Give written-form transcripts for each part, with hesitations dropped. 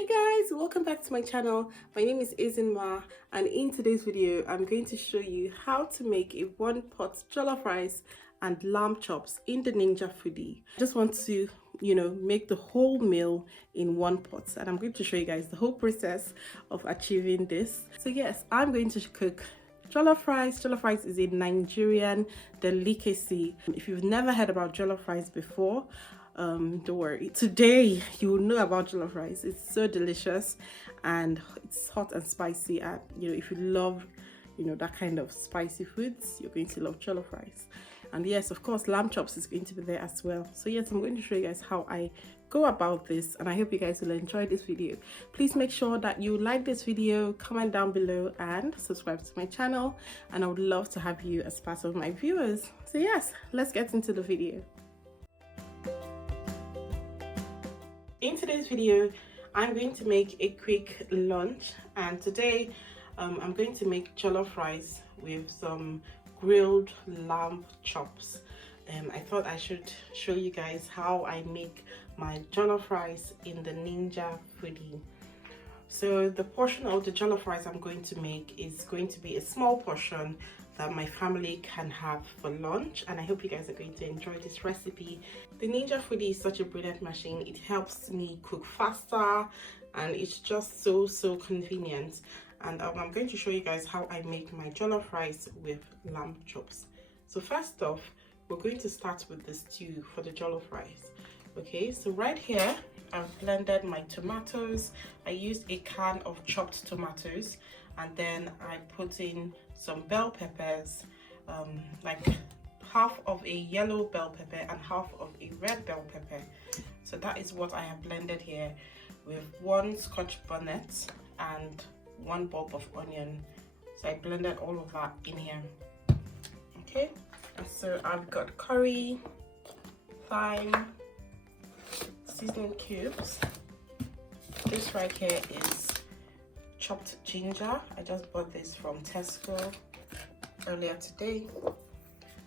Hey guys, welcome back to my channel. My name is Izinma, and in today's video I'm going to show you how to make a one-pot jollof rice and lamb chops in the Ninja Foodi. I just want to make the whole meal in one pot, and I'm going to show you guys the whole process of achieving this. So yes, I'm going to cook jollof rice. Jollof rice is a Nigerian delicacy. If you've never heard about jollof rice before, don't worry, today you will know about jollof rice. It's so delicious and it's hot and spicy, and if you love that kind of spicy foods, you're going to love jollof rice. And yes, of course, lamb chops is going to be there as well. So yes, I'm going to show you guys how I go about this, and I hope you guys will enjoy this video. Please make sure that you like this video, comment down below, and subscribe to my channel, and I would love to have you as part of my viewers. So yes, let's get into the video. In today's video, I'm going to make a quick lunch, and today I'm going to make jollof rice with some grilled lamb chops. I thought I should show you guys how I make my jollof rice in the Ninja Foodi. So the portion of the jollof rice I'm going to make is going to be a small portion that my family can have for lunch, and I hope you guys are going to enjoy this recipe. The Ninja Foodi is such a brilliant machine. It helps me cook faster, and it's just so convenient. And I'm going to show you guys how I make my jollof rice with lamb chops. So first off, we're going to start with the stew for the jollof rice. Okay, so right here I've blended my tomatoes. I used a can of chopped tomatoes, and then I put in some bell peppers, like half of a yellow bell pepper and half of a red bell pepper. So that is what I have blended here, with one scotch bonnet and one bulb of onion. So I blended all of that in here. Okay, and so I've got curry, thyme, seasoning cubes. This right here is chopped ginger. I just bought this from Tesco earlier today.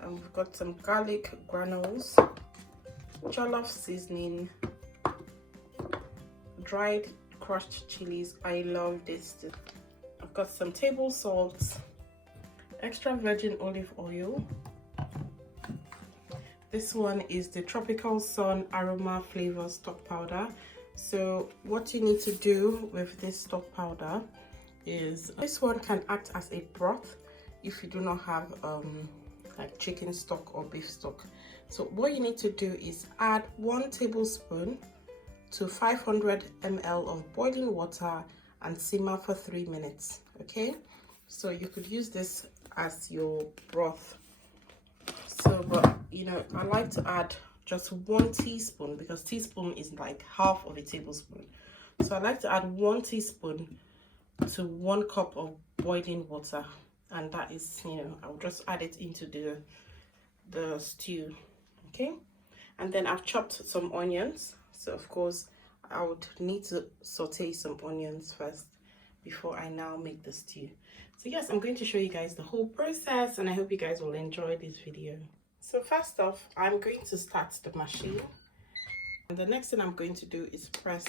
And we've got some garlic granules, jollof seasoning, dried crushed chilies. I love this. I've got some table salt, extra virgin olive oil. This one is the Tropical Sun Aroma Flavor Stock Powder. So what you need to do with this stock powder is, this one can act as a broth if you do not have like chicken stock or beef stock. So what you need to do is add 1 tablespoon to 500 ml of boiling water and simmer for 3 minutes. Okay, so you could use this as your broth. So but I like to add just 1 teaspoon, because teaspoon is like half of a tablespoon. So I like to add 1 teaspoon to 1 cup of boiling water, and that is, I'll just add it into the stew. Okay, and then I've chopped some onions. So of course I would need to saute some onions first before I now make the stew. So yes, I'm going to show you guys the whole process, and I hope you guys will enjoy this video. So first off, I'm going to start the machine, and the next thing I'm going to do is press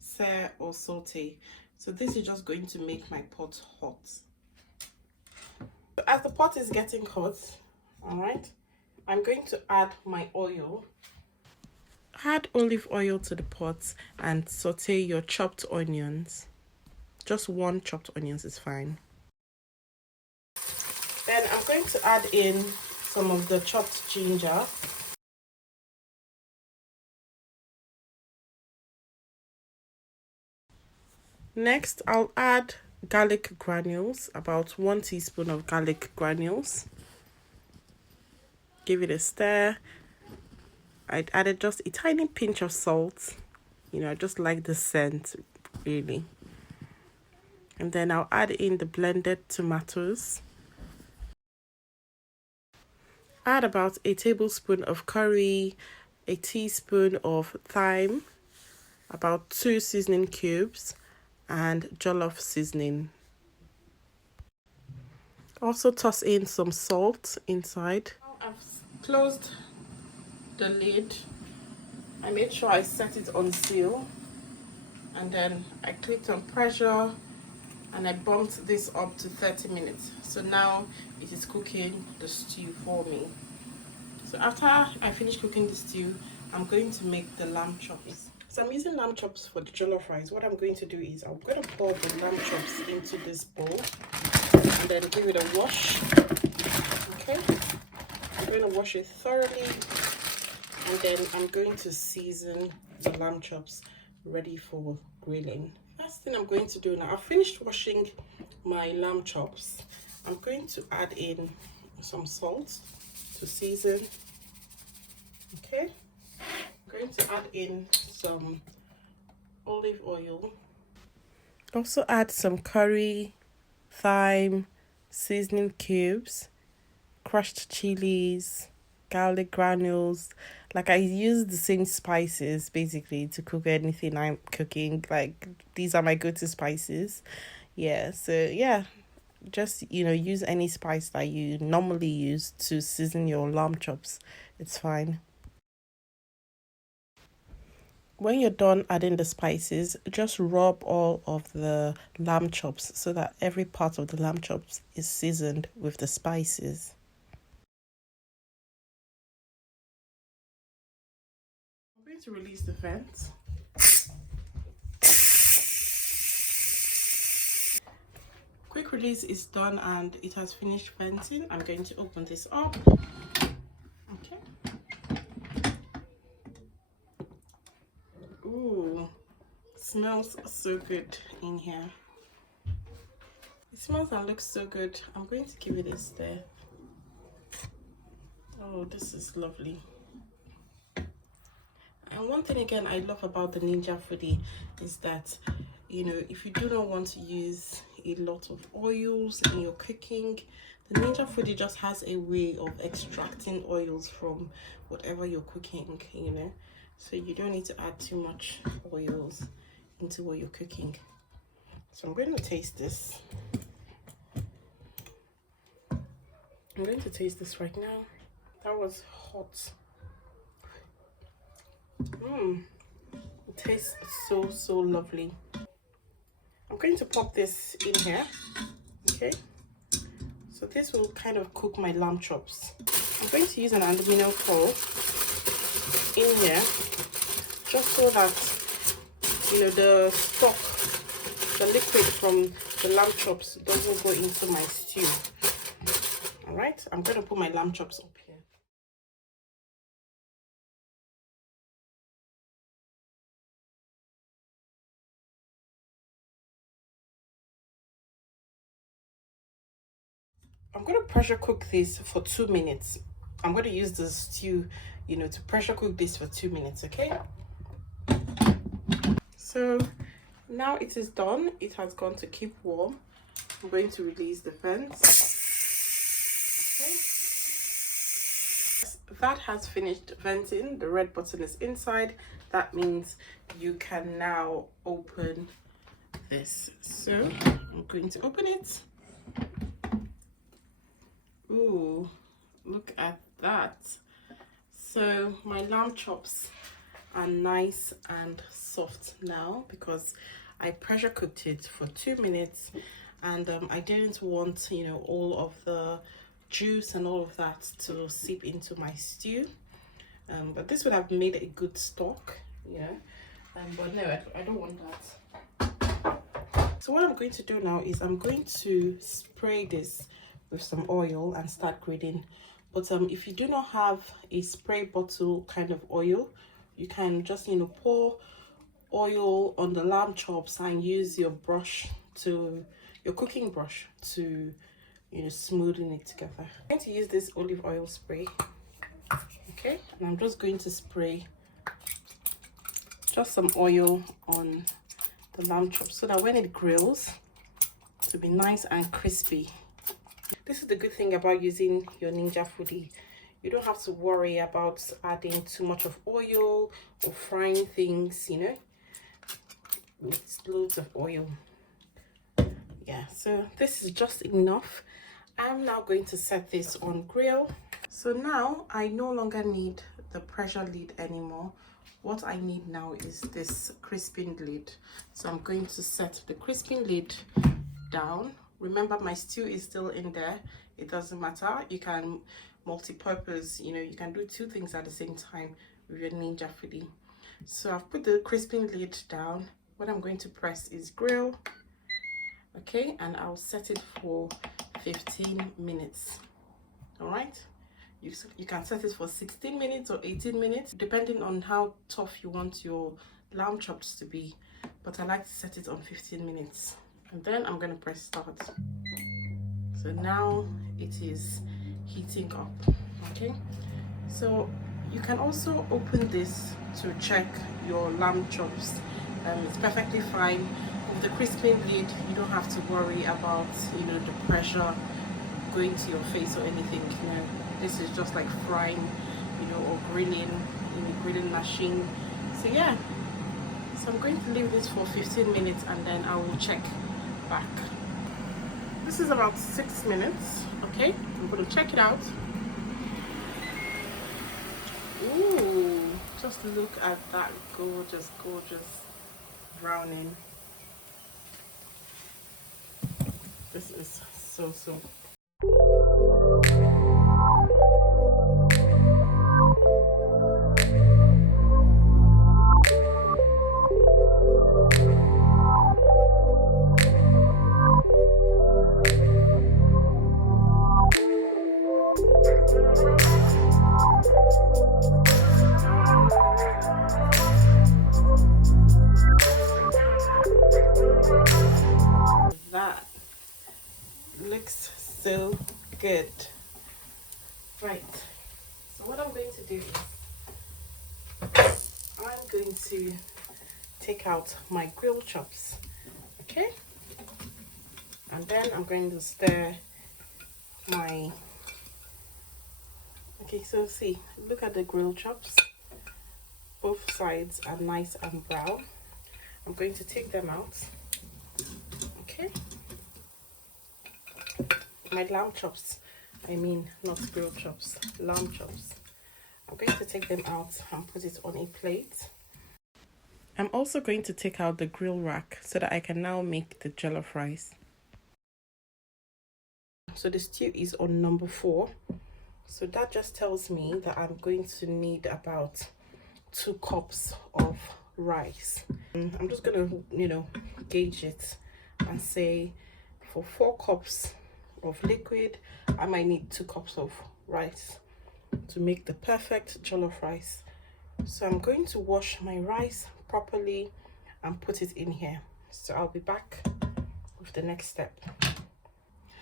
stir or saute. So this is just going to make my pot hot. So as the pot is getting hot, all right, I'm going to add my oil. Add olive oil to the pot and saute your chopped onions. Just 1 chopped onions is fine. Then I'm going to add in some of the chopped ginger. Next, I'll add garlic granules, about 1 teaspoon of garlic granules. Give it a stir. I added just a tiny pinch of salt. I just like the scent, really. And then I'll add in the blended tomatoes. Add about a tablespoon of curry, a teaspoon of thyme, about 2 seasoning cubes, and jollof seasoning. Also toss in some salt inside. I've closed the lid. I made sure I set it on seal, and then I clicked on pressure and I bumped this up to 30 minutes. So now it is cooking the stew for me. So after I finish cooking the stew, I'm going to make the lamb chops. So I'm using lamb chops for the jollof rice. What I'm going to do is I'm going to pour the lamb chops into this bowl and then give it a wash. Okay, I'm going to wash it thoroughly, and then I'm going to season the lamb chops ready for grilling. First thing I'm going to do now, I've finished washing my lamb chops. I'm going to add in some salt to season. Okay, I'm going to add in some olive oil. Also add some curry, thyme, seasoning cubes, crushed chilies, garlic granules. Like, I use the same spices basically to cook anything I'm cooking. Like, these are my go-to spices. Yeah, so yeah, just use any spice that you normally use to season your lamb chops. It's fine. When you're done adding the spices, just rub all of the lamb chops so that every part of the lamb chops is seasoned with the spices. I'm going to release the vent. Quick release is done and it has finished venting. I'm going to open this up. Okay. Ooh, smells so good in here. It smells and looks so good. I'm going to give it a stir. Oh, this is lovely. And one thing again I love about the Ninja Foodi is that, if you do not want to use a lot of oils in your cooking, the Ninja Foodi just has a way of extracting oils from whatever you're cooking, so you don't need to add too much oils into what you're cooking. So I'm going to taste this. I'm going to taste this right now. That was hot. It tastes so lovely. I'm going to pop this in here. Okay, so this will kind of cook my lamb chops. I'm going to use an aluminum foil in here just so that the stock, the liquid from the lamb chops doesn't go into my stew. All right, I'm going to put my lamb chops up here. I'm going to pressure cook this for 2 minutes. I'm going to use the stew, to pressure cook this for 2 minutes, okay? So now it is done. It has gone to keep warm. I'm going to release the vents. Okay. That has finished venting. The red button is inside. That means you can now open this. So I'm going to open it. Ooh, look at that. So my lamb chops are nice and soft now because I pressure cooked it for 2 minutes, and I didn't want all of the juice and all of that to seep into my stew, but this would have made a good stock, but no, I don't want that. So what I'm going to do now is I'm going to spray this with some oil and start grilling. But if you do not have a spray bottle kind of oil, you can just pour oil on the lamb chops and use your cooking brush to smoothen it together. I'm going to use this olive oil spray. Okay, and I'm just going to spray just some oil on the lamb chops so that when it grills, to be nice and crispy. This is the good thing about using your Ninja Foodi. You don't have to worry about adding too much of oil or frying things, with loads of oil. Yeah, so this is just enough. I'm now going to set this on grill. So now I no longer need the pressure lid anymore. what I need now is this crisping lid. So I'm going to set the crisping lid down. Remember, my stew is still in there. It doesn't matter. You can multi-purpose, you know, you can do two things at the same time with your Ninja Foodi. So I've put the crisping lid down. What I'm going to press is grill. Okay, and I'll set it for 15 minutes. All right, you can set it for 16 minutes or 18 minutes depending on how tough you want your lamb chops to be, but I like to set it on 15 minutes. And then I'm going to press start. So now it is heating up. Okay, so you can also open this to check your lamb chops. It's perfectly fine. With the crisping lid, you don't have to worry about, you know, the pressure going to your face or anything. You know, this is just like frying, you know, or grilling in a grilling machine. So yeah, so I'm going to leave this for 15 minutes and then I will check back. This is about 6 minutes. Okay, I'm going to check it out. Ooh, just look at that gorgeous browning. This is so that looks so good. Right, so what I'm going to do is I'm going to take out my grilled chops. Okay, and then I'm going to stir my, okay, so see, look at the grilled chops, both sides are nice and brown. I'm going to take them out. Okay, my lamb chops, I mean not grilled chops, lamb chops. I'm going to take them out and put it on a plate. I'm also going to take out the grill rack so that I can now make the jollof rice. So the stew is on number 4. So that just tells me that I'm going to need about 2 cups of rice. I'm just going to, you know, gauge it and say for 4 cups of liquid, I might need 2 cups of rice to make the perfect jollof rice. So I'm going to wash my rice properly and put it in here. So I'll be back with the next step.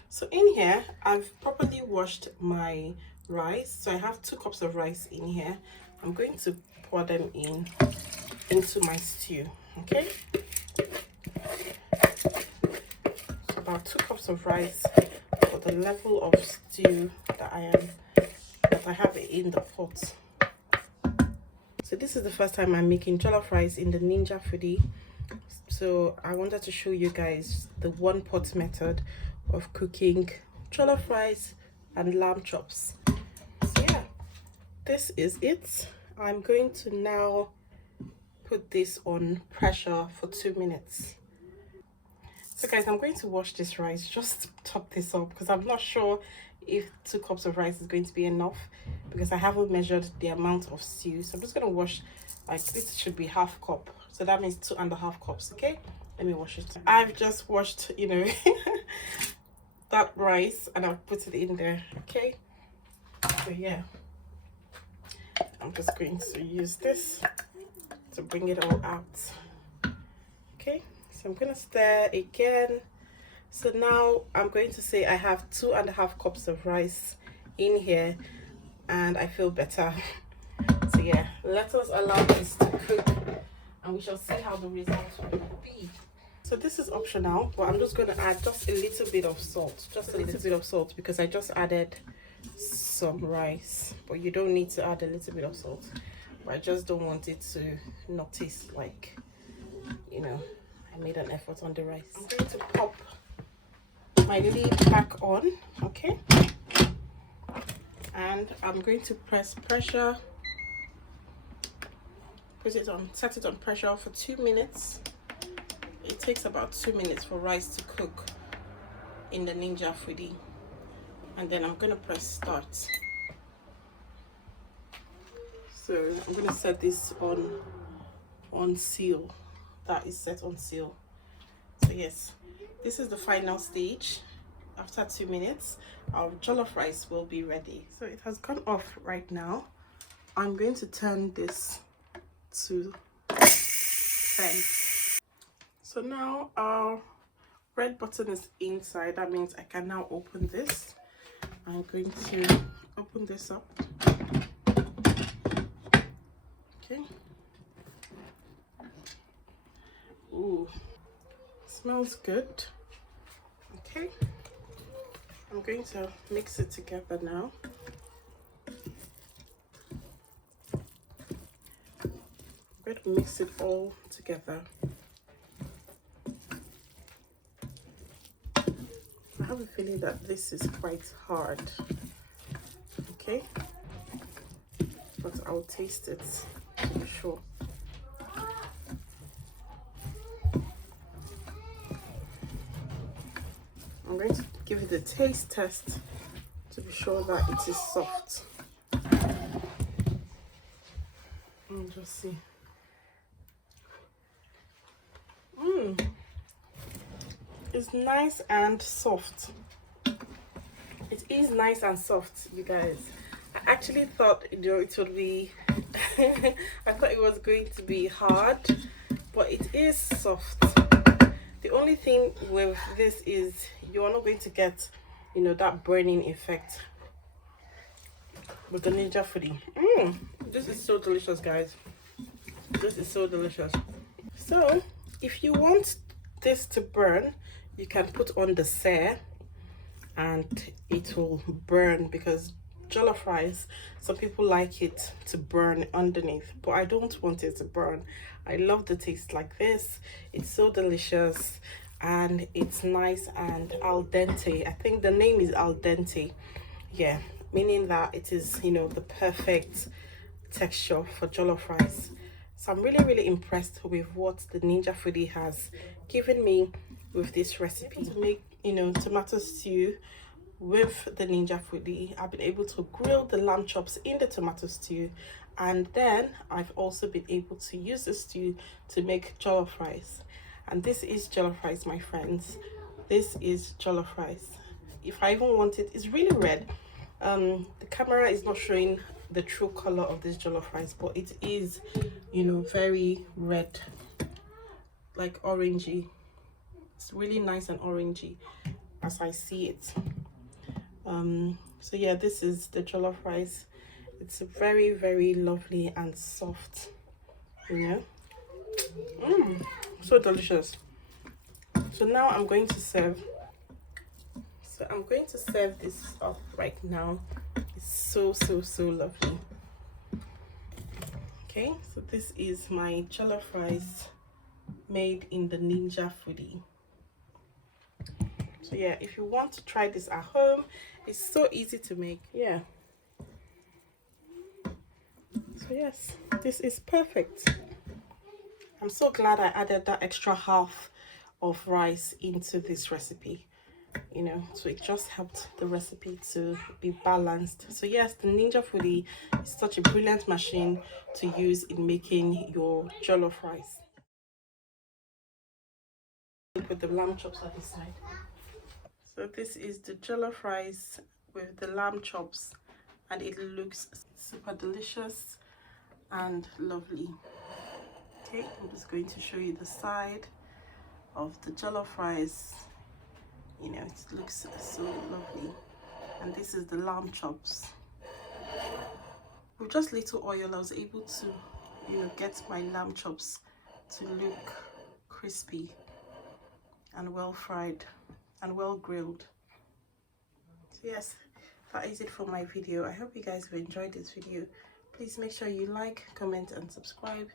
So in here, I've properly washed my rice. So I have 2 cups of rice in here. I'm going to pour them into my stew. Okay, so about 2 cups of rice for the level of stew that I have in the pot. So this is the first time I'm making jollof rice in the Ninja Foodi. So I wanted to show you guys the 1 pot method of cooking jollof rice and lamb chops. So yeah, this is it. I'm going to now put this on pressure for 2 minutes. So guys, I'm going to wash this rice just to top this up because I'm not sure if 2 cups of rice is going to be enough because I haven't measured the amount of stew. So I'm just going to wash, like this should be ½ cup. So that means 2.5 cups. Okay, let me wash it. I've just washed, you know, that rice and I've put it in there. Okay, so yeah, I'm just going to use this to bring it all out. Okay, so I'm gonna stir again. So now I'm going to say I have 2.5 cups of rice in here and I feel better. So yeah, let us allow this to cook and we shall see how the results will be. So this is optional, but I'm just going to add just a little bit of salt, just a little bit of salt because I just added some rice, but you don't need to add a little bit of salt. But I just don't want it to not taste like, you know, I made an effort on the rice. I'm going to pop my lid back on, okay, and I'm going to press pressure set it on pressure for 2 minutes. It takes about 2 minutes for rice to cook in the Ninja Foodi. And then I'm gonna press start. So I'm gonna set this on seal. That is set on seal. So yes, this is the final stage. After 2 minutes, our jollof rice will be ready. So it has gone off right now. I'm going to turn this to 10. So now our red button is inside. That means I can now open this. I'm going to open this up. Okay. Ooh, smells good. Okay. I'm going to mix it together now. I'm going to mix it all together. I have a feeling that this is quite hard. Okay, but I'll taste it to be sure. I'm going to give it a taste test to be sure that it is soft. Just see. It's nice and soft. It is nice and soft, you guys. I actually thought, you know, it would be I thought it was going to be hard, but it is soft. The only thing with this is you are not going to get, you know, that burning effect with the Ninja Foodi. This is so delicious, guys. This is so delicious. So if you want this to burn, you can put on the saute and it will burn, because jollof rice, some people like it to burn underneath, but I don't want it to burn. I love the taste like this. It's so delicious and it's nice and al dente. I think the name is al dente, yeah, meaning that it is, you know, the perfect texture for jollof rice. So I'm really impressed with what the Ninja Foodi has given me with this recipe to make, you know, tomato stew with the Ninja Foodi. I've been able to grill the lamb chops in the tomato stew, and then I've also been able to use the stew to make jollof rice. And this is jollof rice, my friends. This is jollof rice. If I even want it, it's really red. The camera is not showing the true color of this jollof rice, but it is, you know, very red, like orangey. It's really nice and orangey as I see it. So yeah, this is the jollof rice. It's very lovely and soft, you know. So delicious. So now I'm going to serve. So I'm going to serve this up right now. It's so lovely. Okay, so this is my jollof rice made in the Ninja Foodi. So yeah, if you want to try this at home, it's so easy to make. Yeah. So yes, this is perfect. I'm so glad I added that extra half of rice into this recipe, you know, so it just helped the recipe to be balanced. So yes, the Ninja Foodi is such a brilliant machine to use in making your jollof rice. Put the lamb chops at the side. So this is the jollof rice with the lamb chops, and it looks super delicious and lovely. Okay, I'm just going to show you the side of the jollof rice. You know, it looks so lovely. And this is the lamb chops. With just little oil, I was able to, you know, get my lamb chops to look crispy and well fried and well grilled. So yes, that is it for my video. I hope you guys have enjoyed this video. Please make sure you like, comment and subscribe,